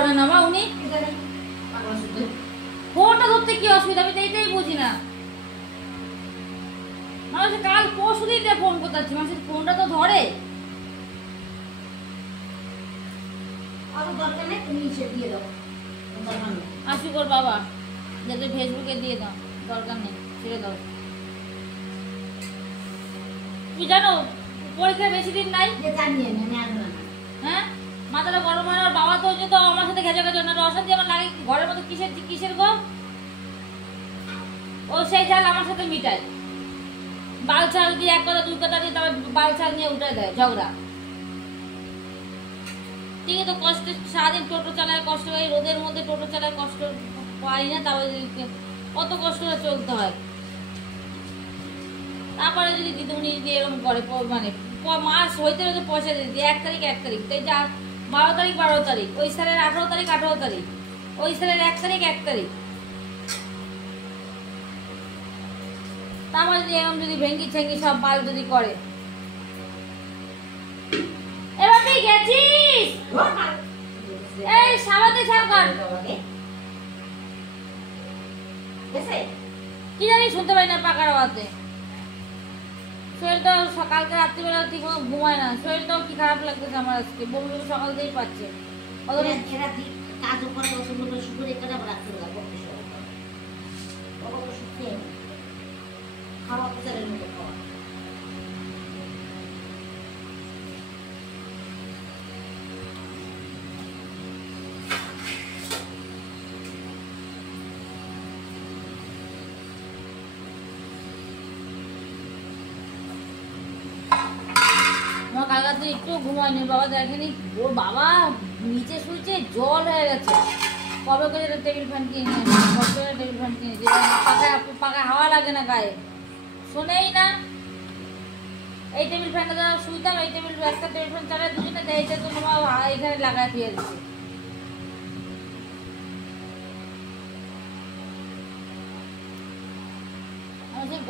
করে না মা উনি? ফোনটা ধরতে কি অসুবিধা? আমি তো এইটাই বুঝি না। মানুষ কাল পরশু দিন ফোন করতে মানুষের ফোনটা তো ধরে। আশুকর বাবা যাতে ফেসবুকে দিয়ে দাও, দরকার নেই, ছেড়ে দাও। তুই জানো পরীক্ষা বেশি দিন নাই। হ্যাঁ মাথাটা গরম হয়। আর বাবা তো তো আমার সাথে ঘেঁচে ঘেঁচে না অশান্তি আমার লাগে। ঘরের মধ্যে কিসের গো? ও সেই চাল আমার সাথে মিটায়। বাল চাল দিয়ে এক কথা দুই কথা দিয়ে তারপর বাল চাল নিয়ে উঠে দেয় ঝগড়া। ঠিক আছে তো কষ্ট সারাদিন টোটো চালায় কষ্ট হয়, রোদের মধ্যে টোটো চালায় কষ্ট পাই না, তারপরে কত কষ্ট করে চলতে হয়। তারপরে যদি দিদিমণি যদি এরকম করে মানে মাস হইতে হইতে পয়সা দিয়ে দিই 1 তারিখ তাই যা 12 তারিখ ওই সালের 18 তারিখ ওই সালের 1 তারিখ তারপরে যদি এরকম যদি ভেঙ্গি ছেঙ্গি সব বাল যদি করে। এবার তুই গেছিস এই সাবাতে সরকার কি জানি শুনতে পাই না পাকার আওয়াজে। শরীরটা সকালকে রাত্রিবেলা ঠিক ঘুমায় না, শরীরটাও কি খারাপ লাগতেছে আমার আজকে, বমি সকাল থেকেই পাচ্ছে। কাল রাত্রে একটু ঘুমায়নি বাবা, দেখেনি ওর বাবা নিচে শুয়েছে জল হয়ে গেছে। কবে করে টেবিল ফ্যান কিনে টেবিল ফ্যান কিনেছে, পাকা হাওয়া লাগে না গায়ে, শোনেই না। এই টেবিল ফ্যানটা যারা শুইতাম এই একটা টেবিল ফ্যান চালায় দুজনে, এইটা তো তোমার এখানে লাগায় দিয়ে দিচ্ছে।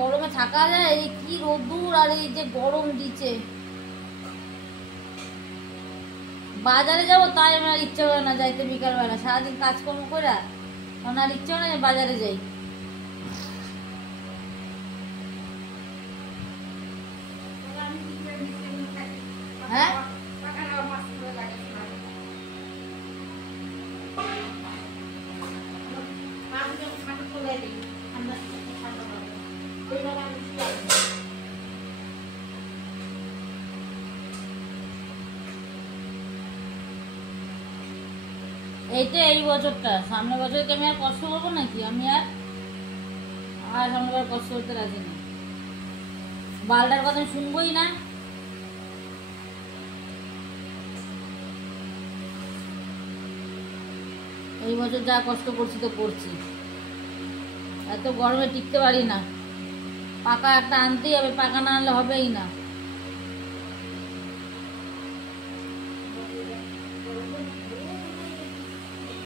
গরমে থাকা যায়? এই কি রোদ্দুর আর এই যে গরম দিচ্ছে। বাজারে যাবো তাই আমার ইচ্ছা করে না যাইতে বিকালবেলা, সারাদিন কাজকর্ম করে আমার আর ইচ্ছা হয় না বাজারে যাই। হ্যাঁ এইটা এই বছরটা, সামনের বছরকে আমি আর কষ্ট করবো নাকি? আমি আর সামনের বার কষ্ট করতে রাজি না। বালটার কথা শুনবোই না। এই বছর যা কষ্ট করছি তো করছি, এত গরমে টিকতে পারি না। পাকা একটা আনতেই হবে, পাকা না আনলে হবেই না।